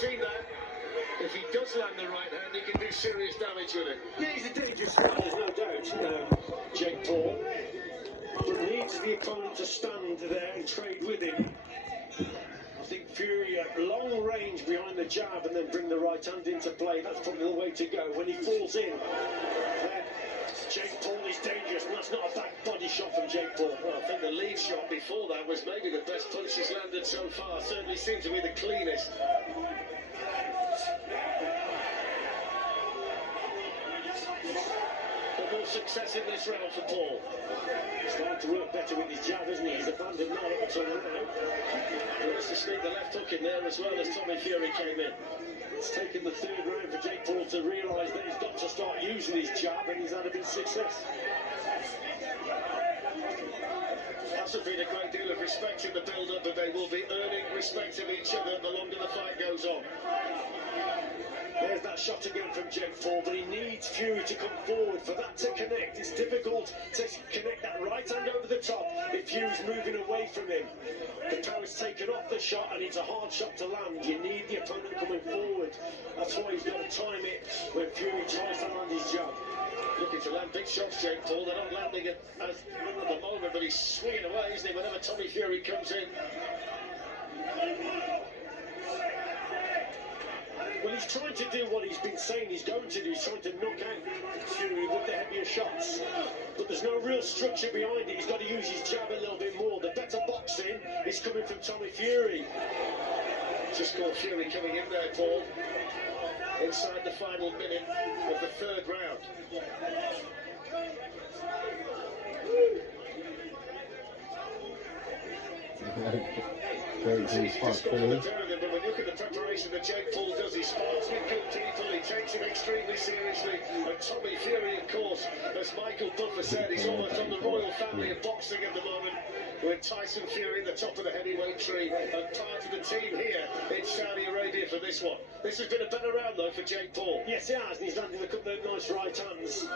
See that? If he does land the right hand, he can do serious damage with it. Yeah, he's a dangerous guy, there's no doubt. Jake Paul. But needs the opponent to stand there and trade with him. I think Fury at long range behind the jab and then bring the right hand into play. That's probably the way to go. When he falls in, then Jake Paul is dangerous, and that's not a bad body shot from Jake Paul. Well, I think the lead shot before that was maybe the best punch he's landed so far. Certainly seemed to be the cleanest. But more success in this round for Paul. He's starting to work better with his jab, isn't he? He's abandoned that up until now. He wants to sneak the left hook in there as well as Tommy Fury came in. It's taken the third round for Jake Paul to realise that he's got to start using his jab, and he's had a bit of success. Hasn't been a great deal of respect in the build-up, but they will be earning respect of each other the longer the fight goes on. There's that shot again from Jake Paul, but he needs Fury to come forward for that to connect. It's difficult to connect that right hand over the top if Fury's moving away from him. The power's taken off the shot, and it's a hard shot to land. You need the opponent coming forward. That's why he's got to time it when Fury tries to land his jab. Looking to land big shots, Jake Paul. They're not landing it at the moment, but he's swinging away, isn't he, whenever Tommy Fury comes in. Well, he's trying to do what he's been saying he's going to do. He's trying to knock out Fury with the heavier shots. But there's no real structure behind it. He's got to use his jab a little bit more. The better boxing is coming from Tommy Fury. Just caught Fury coming in there, Paul. Inside the final minute of the third round. Just got for the pair of them, but when you look at the preparation that Jake Paul does, he spars with good people, he takes it extremely seriously. And Tommy Fury, of course, as Michael Buffer said, he's almost on the royal family of boxing at the moment, with Tyson Fury at the top of the heavyweight tree and part of the team here in Saudi Arabia for this one. This has been a better round, though, for Jake Paul. Yes, it has, and he's landing a couple of nice right hands.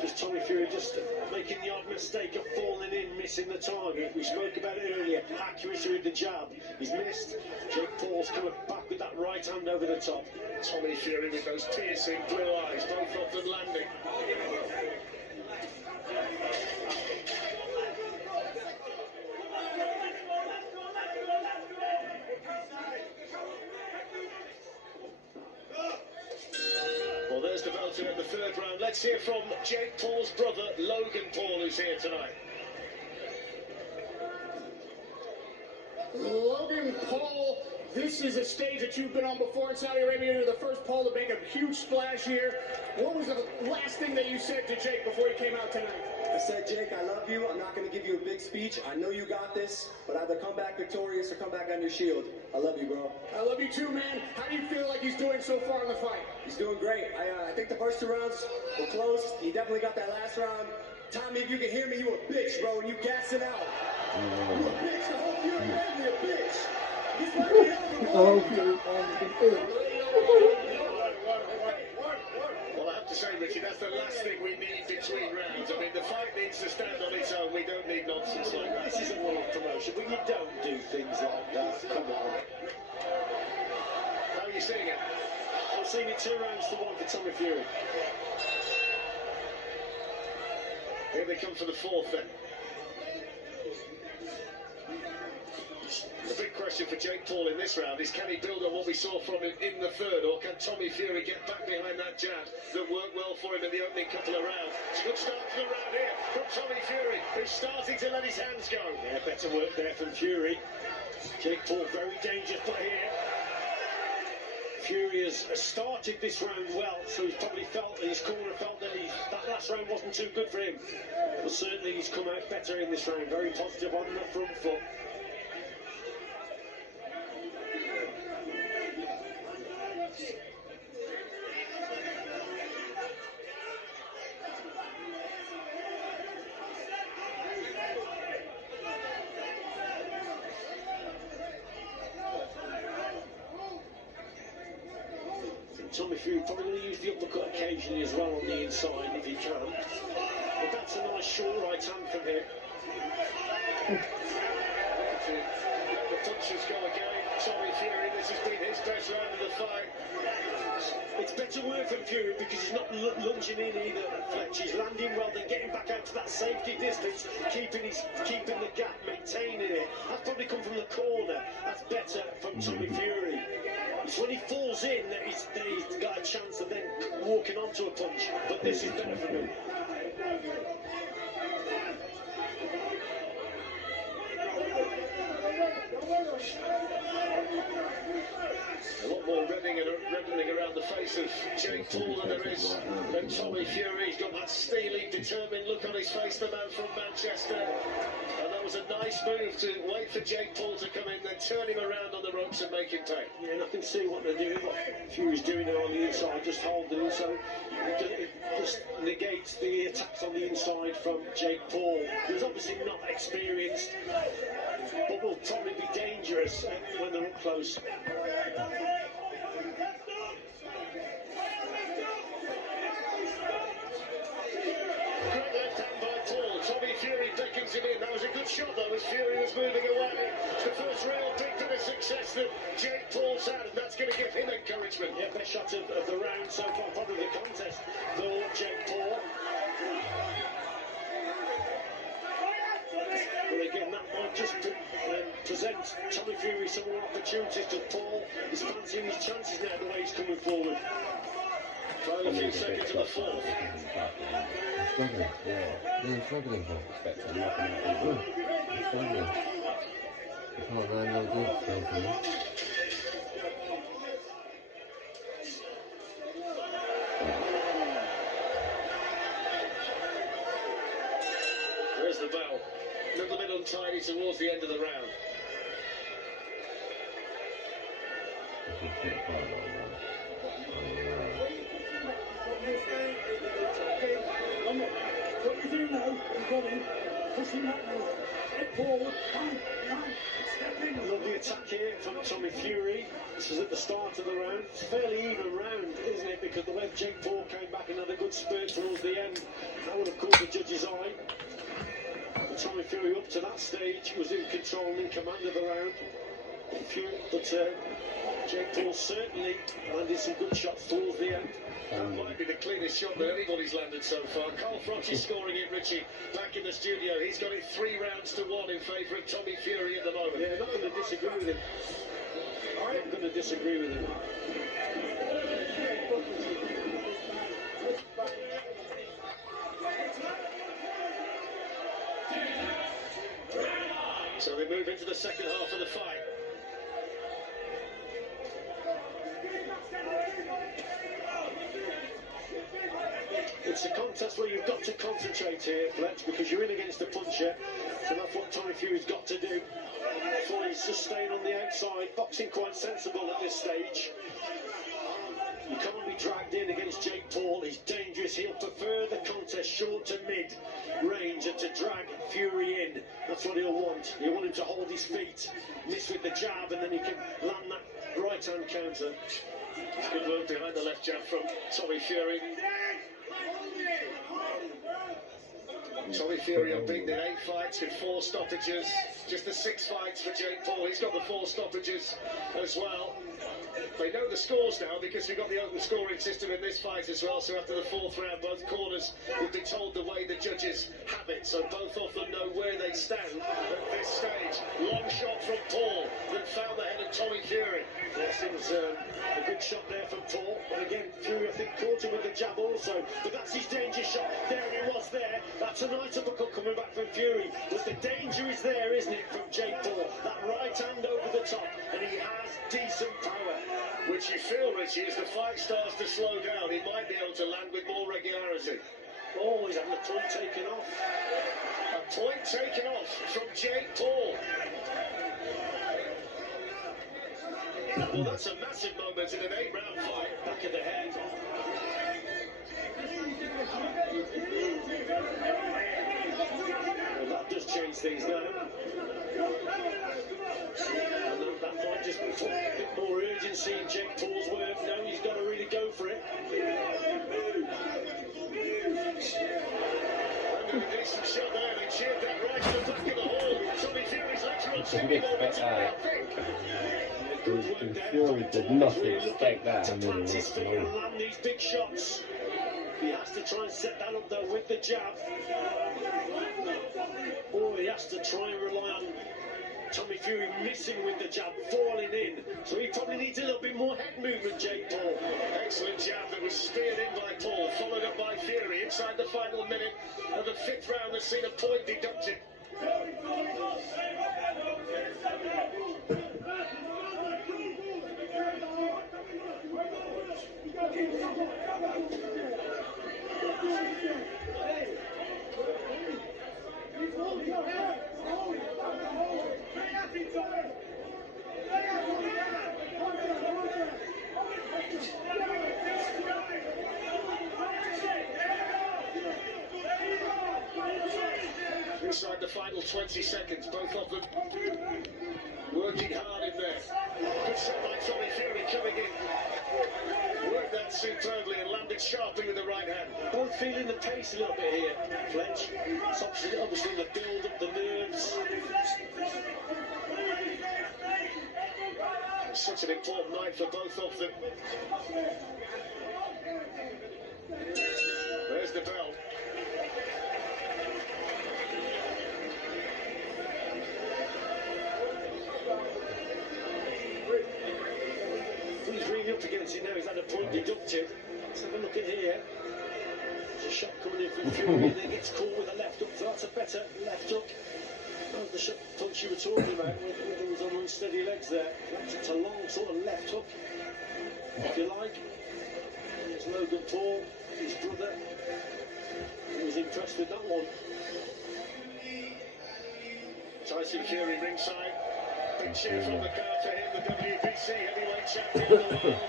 Just Tommy Fury just making the odd mistake of falling in, missing the target. We spoke about it earlier. Accuracy with the jab. He's missed. Jake Paul's coming back with that right hand over the top. Tommy Fury with those piercing blue eyes, both of them landing. Well, there's the bell to end the third round. Let's hear from Jake Paul's brother, Logan Paul, who's here tonight. Logan Paul, this is a stage that you've been on before in Saudi Arabia. You're the first Paul to make a huge splash here. What was the last thing that you said to Jake before he came out tonight? I said, Jake, I love you. I'm not going to give you a big speech. I know you got this, but either come back victorious or come back on your shield. I love you, bro. I love you too, man. How do you feel like he's doing so far in the fight? He's doing great. I think the first two rounds were close. He definitely got that last round. Tommy, if you can hear me, you a bitch, bro, and you gassing out. You a bitch. The whole Fury family a bitch. This might be over, Well, I have to say, Richie, that's the last thing we need between rounds. I mean, the fight needs to stand on its own. We don't need nonsense like that. This is a world promotion, but you don't do things like that. Come on. How are you seeing it? I'm seeing it 2-1 for Tommy Fury. Here they come for the fourth then. The big question for Jake Paul in this round is, can he build on what we saw from him in the third, or can Tommy Fury get back behind that jab that worked well for him in the opening couple of rounds? It's a good start to the round here from Tommy Fury, who's starting to let his hands go. Yeah, better work there from Fury. Jake Paul very dangerous play here. Fury has started this round well, so he's probably felt, his corner felt that that last round wasn't too good for him. But certainly he's come out better in this round, very positive on the front foot. Tommy Fury probably going to use the uppercut occasionally as well on the inside if he can. But that's a nice short right hand from him. The punches go again. Tommy Fury. This has been his best round of the fight. It's better work from Fury because he's not lunging in either, Fletch. He's landing well, then getting back out to that safety distance, keeping the gap, maintaining it. That's probably come from the corner. That's better from Tommy Fury. It's when he falls in that he's got a chance of then walking onto a punch. But this is better for him. A lot more reddening around the face of Jake Paul than there is than Tommy Fury. He's got that steely, determined look on his face, the man from Manchester. And that was a nice move to wait for Jake Paul to come in, then turn him around on the ropes and make him pay. Yeah, and I can see what they're doing, what Fury's doing there on the inside, just holding it, so it just negates the attacks on the inside from Jake Paul, who's obviously not experienced, but will probably be dangerous when they're up close. Great left hand by Paul. Tommy Fury beckons him in. That was a good shot though as Fury was moving away. It's the first real big bit of success that Jake Paul's had, and that's going to give him encouragement. Yeah, best shot of the round so far, probably the contest for Jake Paul. But again, that might just present Tommy Fury some more opportunities to Paul. He's fancying his chances now the way he's coming forward. Final few seconds of the fourth. He's struggling, yeah. He's struggling for expect him knocking out his run. He's struggling. He can't land no good still for him. There's the bell. A little bit untidy towards the end of the round. This is fit quite well now. What you do now, you got him, push him back now, head forward, bang, step in. Lovely attack here from Tommy Fury. This was at the start of the round. It's a fairly even round, isn't it? Because the way Jake Paul came back and had a good spurt towards the end, that would have caught the judge's eye. And Tommy Fury up to that stage was in control and in command of the round. But Jake Paul certainly landed some good shots towards the end. That might be the cleanest shot that anybody's landed so far. Carl Froch is scoring it, Richie, back in the studio. He's got it 3 rounds to 1 in favour of Tommy Fury at the moment. Yeah, not going to disagree with him. I'm going to disagree with him. So they move into the second half of the fight. It's a contest where you've got to concentrate here, Fletch, because you're in against a puncher. So that's what Tommy Fury's got to do. So he's just staying on the outside, boxing quite sensible at this stage. You can't be dragged in against Jake Paul. He's dangerous. He'll prefer the contest short to mid range and to drag Fury in. That's what he'll want. He'll want him to hold his feet, miss with the jab, and then he can land that right-hand counter. It's good work behind the left jab from Tommy Fury. Tommy Fury unbeaten in 8 fights with 4 stoppages. Just the 6 fights for Jake Paul. He's got the 4 stoppages as well. They know the scores now because we've got the open scoring system in this fight as well. So after the 4th round, both corners will be told the way the judges have it. So both of them know where they stand at this stage. Long shot from Paul that found the head of Tommy Fury. Yes, it was a good shot there from Paul. But again, Fury, I think, caught him with the jab also. But that's his danger shot. There he was there. That's a nice uppercut coming back from Fury. But the danger is there, isn't it, from Jake Paul? That right hand over the top. And he has decent power. Which you feel, Richie, as the fight starts to slow down, he might be able to land with more regularity. Oh, he's having a point taken off. A point taken off from Jake Paul. Well, that's a massive moment in an 8-round fight. Back of the head. Well, that does change things now. And that might just put a bit more urgency in Jake Paul's work. Now he's got to really go for it. And a decent shot there. They cheered that right to the back of the hall. Tommy Fury's legs are on You can singing expect momentarily, I that. think. Good work there. Fury did not expect that. To plant his feet and land these big shots. He has to try and set that up though with the jab. Or he has to try and rely on Tommy Fury missing with the jab, falling in. So he probably needs a little bit more head movement, Jake Paul. Excellent jab that was speared in by Paul, followed up by Fury inside the final minute of the 5th round that's seen a point deducted. Inside the final 20 seconds, both of them working hard in there. Good shot by Tommy Fury coming in. Worked that superbly and landed sharply with the right hand. Both feeling the pace a little bit here, Fletch. It's obviously the build up, the nerves. Such an important night for both of them. There's the bell. He's really up against it now. He's had a point deducted. Let's have a look at here. There's a shot coming in from Fury and then gets caught with a left hook. So that's a better left hook. That was the shot punch you were talking about with things on unsteady legs there. It's a long sort of left hook, if you like. There's Logan Paul, his brother. He was impressed with that one. Tyson Fury ringside. Big cheer from the crowd for him, the WBC heavyweight champion of the world.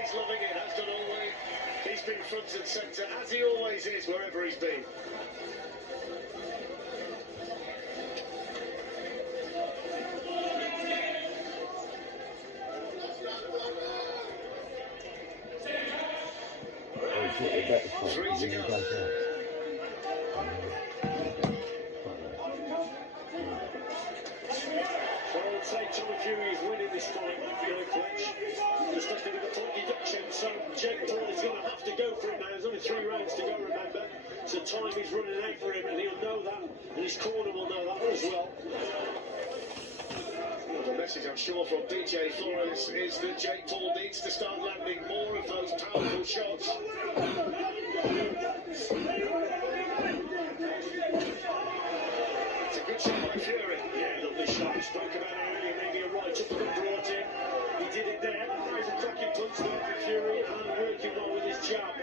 He's loving it, has done always. He's been front and centre, as he always is, wherever he's been. Three to go. Well, I'd say Tommy Fury is winning this fight, Fletch. Just left it with a point deduction, so Jake Paul is going to have to go for it now. There's only 3 rounds to go, remember. So time is running out for him, and he'll know that, and his corner will know that as well. The message, I'm sure, from BJ Flores is that Jake Paul needs to start landing more of those powerful shots. It's a good shot by Fury. Yeah, lovely shot. We spoke about it earlier, maybe a right up and brought in. He did it there. There's a cracking punch there for Fury, and working well with his jab.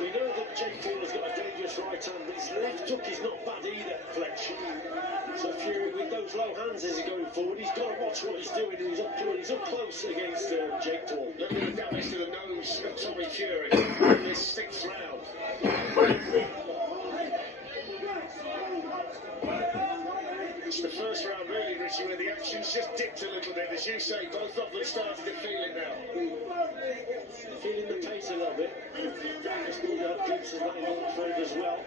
We know that Jake Paul has got a dangerous right hand, but his left hook is not bad either, Fletch. So Fury, with those low hands as he's going forward, he's got to watch what he's doing, and he's up close against Jake Paul. Look at the damage to the nose of Tommy Fury in this 6th round. It's the first round, really, Richie, where the action's just dipped a little bit. As you say, both of them started to feel it now. Feeling the pace a little bit. Still got glimpses of that in on trade as well.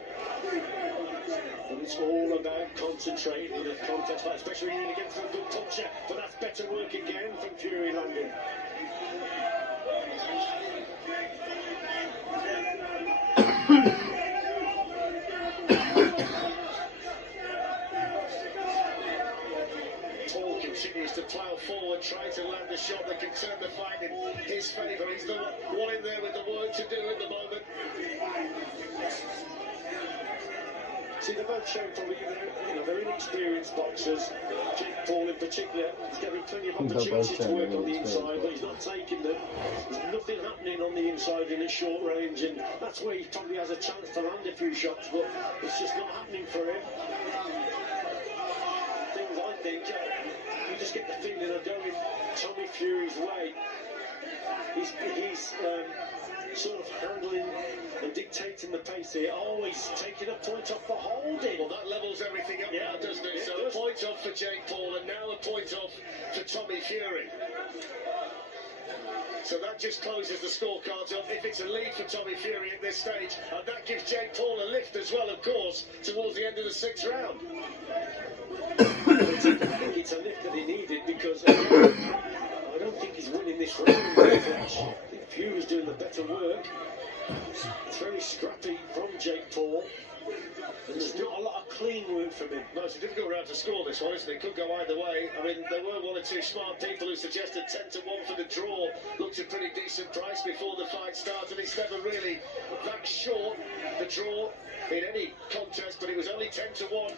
But it's all about concentrating in a contest like, especially when you're against a good puncher. But that's better work again from Fury landing. Paul continues to plough forward, trying to land a shot that can turn the fight in his favour. He's the one in there with the work to do at the moment. See, they're both showing probably they're inexperienced boxers. Jake Paul in particular is getting plenty of opportunities to work on the inside, but he's not taking them. There's nothing happening on the inside in a short range, and that's where he probably has a chance to land a few shots, but it's just not happening for him. Things I think, you just get the feeling of going Tommy Fury's way. He's sort of handling and dictating the pace here, always taking a point off for holding. Well, that levels everything up now, doesn't it? So a point off for Jake Paul, and now a point off for Tommy Fury. So that just closes the scorecards up if it's a lead for Tommy Fury at this stage, and that gives Jake Paul a lift as well, of course, towards the end of the 6th round. I think it's a lift that he needed because I don't think he's winning this round. I think Fury's doing the better work. It's very scrappy from Jake Paul. And there's not a lot of clean work from him. No, it's a difficult round to score this one, isn't it? Could go either way. I mean, there were one or two smart people who suggested 10-1 for the draw. Looked a pretty decent price before the fight started. It's never really that short, the draw, in any contest, but it was only 10-1.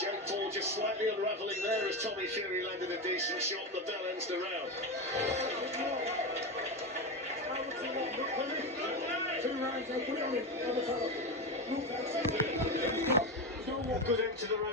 Jake Paul just slightly unravelling there as Tommy Fury landed a decent shot. The bell ends the round. 2 rounds, put it on it. A good end to the round.